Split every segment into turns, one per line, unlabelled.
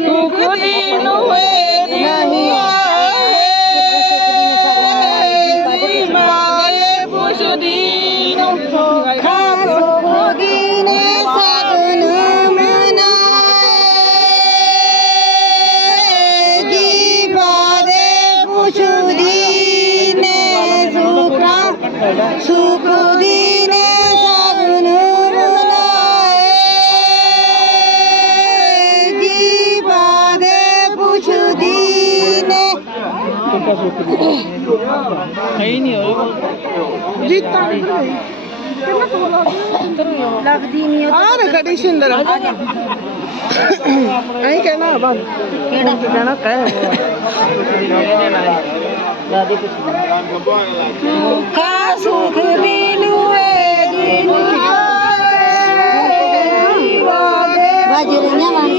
ਸੁਖ ਲੱਗਦੀ ਨਹੀਂ ਉਹ।
ਆ। ਰਖੜੀ ਸੁੰਦਰ। ਐਂ ਕਹਿਣਾ ਬਸ
ਕਿਹੜਾ?
ਕਹਿਣਾ ਕਹਿ।
ਖਾ ਸੁਖ ਦੀ ਨੂਏ ਦੀ ਬਾਜਰੀਆਂ ਵਾਂਸਰੀਆਂ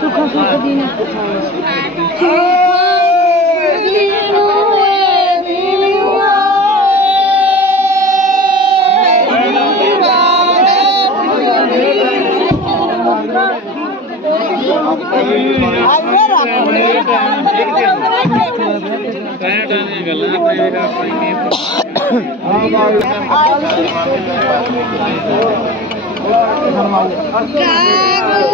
ਸੁੱਖਾ ਸੁੱਖ ਦੀ ਨੇ ਮੰਮੀ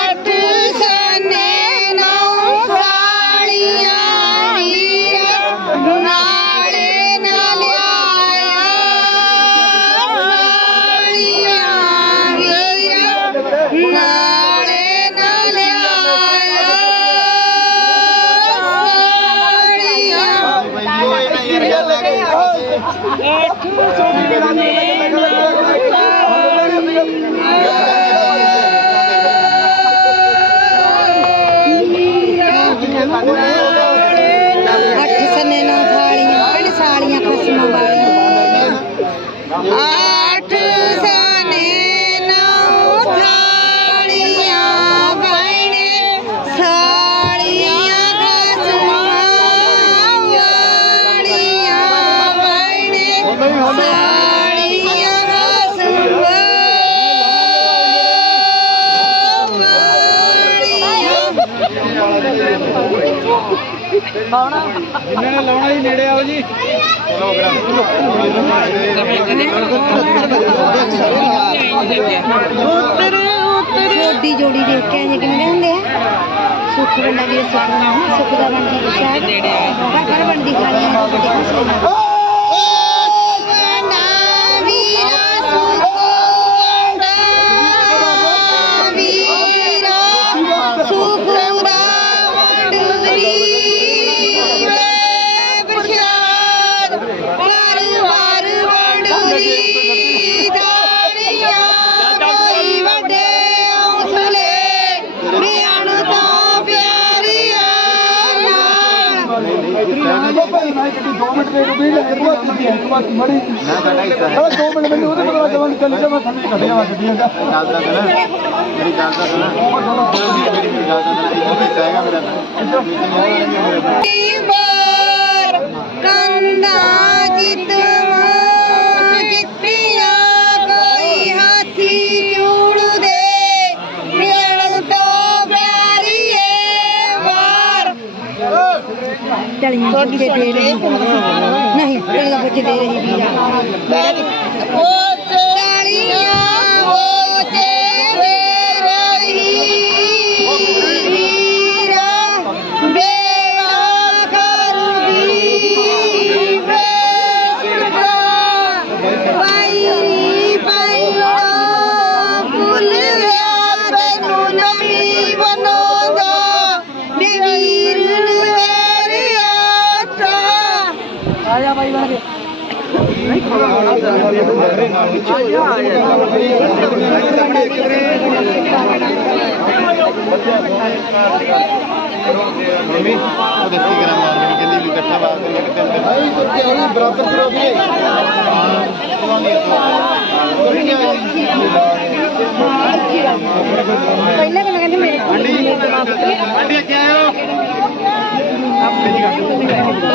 ਜਿੰਨੇ ਨੇ ਲਾਉਣਾ ਜੀ ਨੇੜੇ ਆਓ ਜੀ।
ਉੱਤਰ ਉੱਤਰ। ਛੋਟੀ ਜੋੜੀ ਦੇਖ ਕੇ ਆਏ ਕਿਵੇਂ ਹੁੰਦੇ ਆ? ਸੁੱਖ ਬੰਦਾ ਵੀ ਸੁੱਖ ਨਾ ਸੁੱਖ ਦਾ ਬੰਦੀ ਸ਼ਾਇਦ ਹਰ ਹਰ ਬੰਦੀ ਖਾਣੀ ਹੈ ਦੋ
ਮਿੰਟ ਦੇ ਵੀ ਇੱਕ ਵਾਰ ਕੀਤੀ ਇੱਕ ਵਾਰ ਮੜੀ ਨਾ ਸਾਡਾ ਹੀ ਸਾਰਾ ਦੋ ਮਿੰਟ ਮੈਨੂੰ
गंगा दे रही बीजा मम्मी
वो देखती ग्राम
आदमी के लिए भी इकट्ठा
बात करने के अंदर भाई तो क्या हो बराबर करो भी हाँ तो
नहीं तो पहले